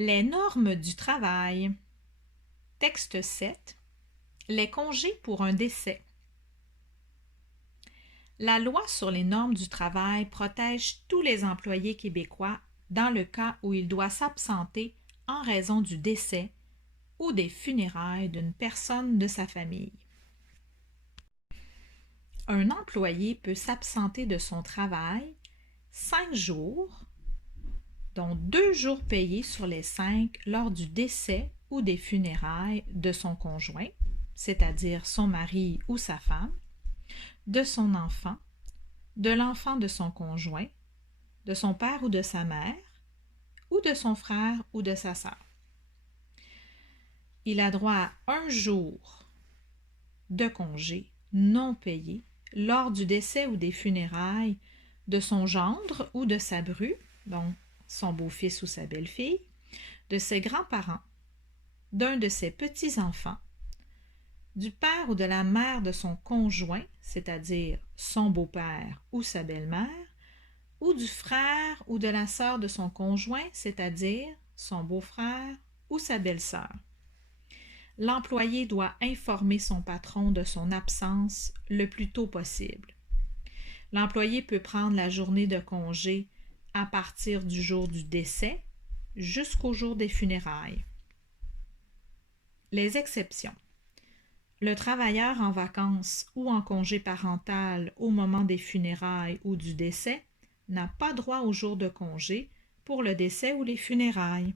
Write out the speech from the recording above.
Les normes du travail. Texte 7. Les congés pour un décès. La loi sur les normes du travail protège tous les employés québécois dans le cas où il doit s'absenter en raison du décès ou des funérailles d'une personne de sa famille. Un employé peut s'absenter de son travail 5 jours, dont 2 jours payés sur les 5 lors du décès ou des funérailles de son conjoint, c'est-à-dire son mari ou sa femme, de son enfant, de l'enfant de son conjoint, de son père ou de sa mère, ou de son frère ou de sa sœur. Il a droit à 1 jour de congé non payé lors du décès ou des funérailles de son gendre ou de sa bru, donc son beau-fils ou sa belle-fille, de ses grands-parents, d'un de ses petits-enfants, du père ou de la mère de son conjoint, c'est-à-dire son beau-père ou sa belle-mère, ou du frère ou de la sœur de son conjoint, c'est-à-dire son beau-frère ou sa belle-sœur. L'employé doit informer son patron de son absence le plus tôt possible. L'employé peut prendre la journée de congé à partir du jour du décès jusqu'au jour des funérailles. Les exceptions. Le travailleur en vacances ou en congé parental au moment des funérailles ou du décès n'a pas droit au jour de congé pour le décès ou les funérailles.